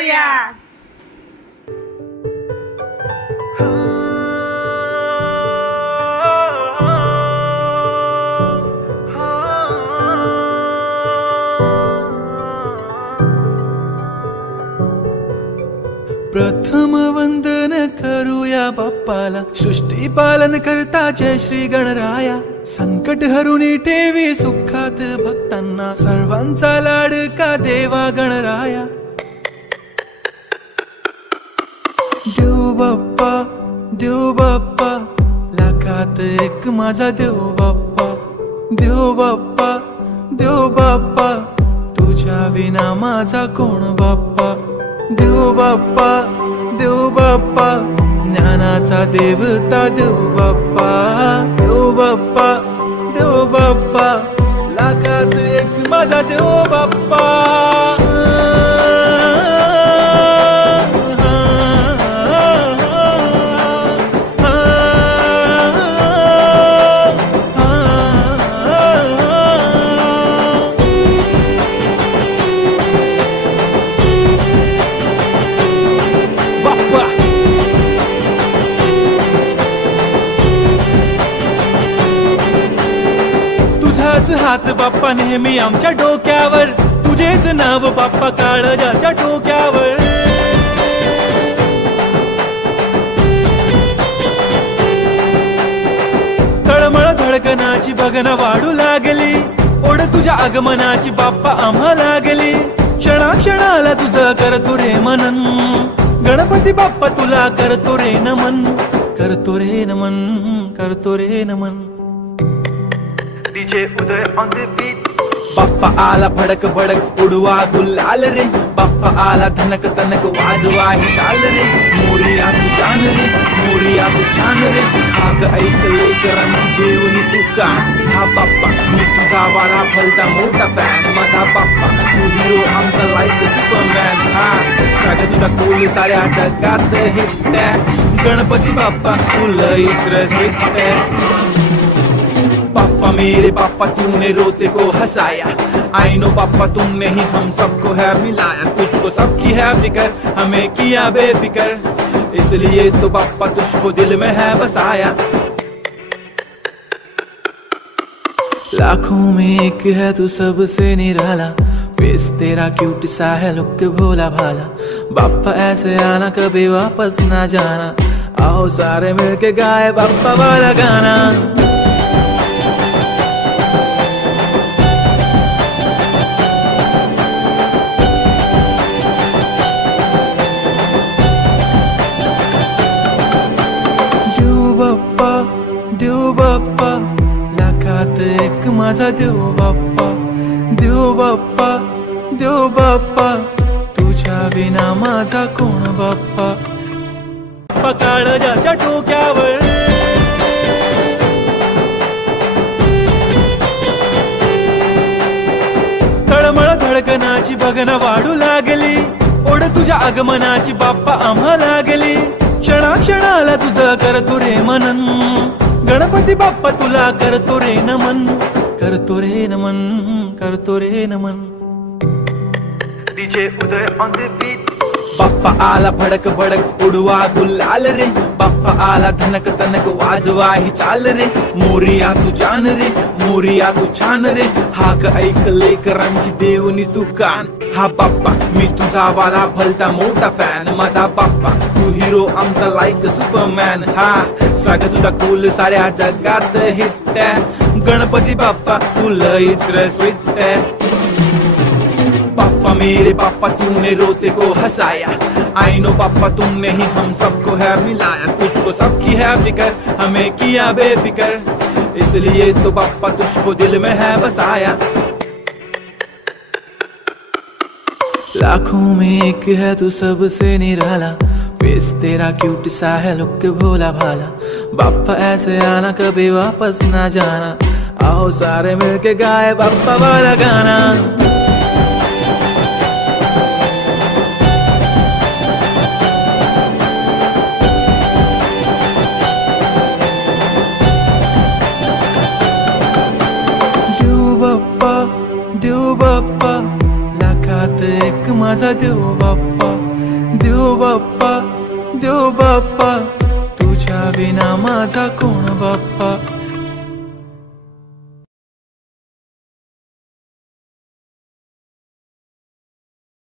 मोरया। प्रथम वंदन करूया बाप्पाला, सृष्टी पालन करता जय श्री गणराया। संकट हरुनी ठेवी सुखात भक्तांना, सर्वांचा लाडका देवा गणराया। देव बाप्पा देव बाप्पा, लाखात एक माझा देव बाप्पा। देव बाप्पा देव बाप्पा, तुझ्या विना माझा कोण बाप्पा। देव बाप्पा देव बाप्पा, ज्ञानाचा देवता देव बाप्पा। देव बाप्पा देव बाप्पा, लाखात एक माझा देव बाप्पा। तुझाच हात बाप्पा नेहमी आमच्या डोक्यावर, तुझेच नाव बाप्पा काळजाच्या टोक्यावर। तळमळ धडकनाची बघन वाढू लागली, ओढ तुझ्या आगमनाची बाप्पा आम्हा लागली। क्षणाक्षणाला तुझं करतो रे मनन, गणपती बाप्पा तुला करतो रे नमन। करतो रे नमन करतो रे नमन। DJ Uday on the beat. Bappa आला भडक भडक उडवा गुलाल रे, बाप्पा आला धनक तनक वाजवा ही चाल रे। मोरया तू जान रे मोरया तू जान रे, हाक ऐकले करांची देवनी तू का। हा बाप्पा मी तुझा वाडा भलता मोठा फॅन, माझा बाप्पा तू हिरो आमचा लाईक सुपरमॅन। हा सगळं तुला कोल साऱ्या जगात हिट, गणपती बाप्पा तुला इकडे। पापा मेरे पापा तूने रोते को हंसाया, आई नो पापा तुमने ही हम सबको है मिलाया। तुझको सबकी है फिकर, हमें किया बेफिकर, इसलिए तो पापा तुझको दिल में है बसाया। लाखों में एक है तू सबसे निराला, फेस तेरा क्यूट सा है लुक भोला भाला। बाप्पा ऐसे आना कभी वापस ना जाना, आओ सारे मिलके गाए बाप्पा वाला गाना। देव बाप्पा लाखात एक माझा देव बाप्पा। देव बाप्पा देव बाप्पा, तुझ्या विना माझा कोण बाप्पा। काळजाच्या टोक्यावर तळमळ धडकनाची बघन वाढू लागली, ओढ तुझ्या आगमनाची बाप्पा आम्हा लागली। क्षणाक्षणाला तुझं करतो रे मनन, गणपती बाप्पा तुला करतो रे नमन। करतो रे नमन करतो रे नमन। DJ Uday on the beat. Bappa आला भडक भडक उडवा गुलाल रे, बाप्पा आला धनक तनक वाजवा ही चाल रे। मोरया तू जान रे मोरया तू छान रे, हाक ऐकले करांची देवनी तू कान। हा बाप्पा मी तुझा वाला भलता मोठा फॅन, माझा बाप्पा तू हिरो आमचा लाईक सुपरमॅन। हा स्वागत तुझा कूल साऱ्या जगात हिट, गणपती बाप्पा तुला इकडे स्वीट। पापा मेरे पापा तूने रोते को हंसाया, आई नो पापा तुमने ही हम सबको है मिलाया। तुझको सबकी है फिकर, हमें किया बेफिकर, इसलिए तो पापा तुझको दिल में है बसाया। लाखों में एक है तू सबसे निराला, फेस तेरा क्यूट सा है लुक भोला भाला। बाप्पा ऐसे आना कभी वापस ना जाना, आओ सारे मिलके गाए बाप्पा वाला गाना। देव बाप्पा लाखात एक माझा देव बाप्पा। देव बाप्पा तुझ्या विना माझा कोण बाप्पा.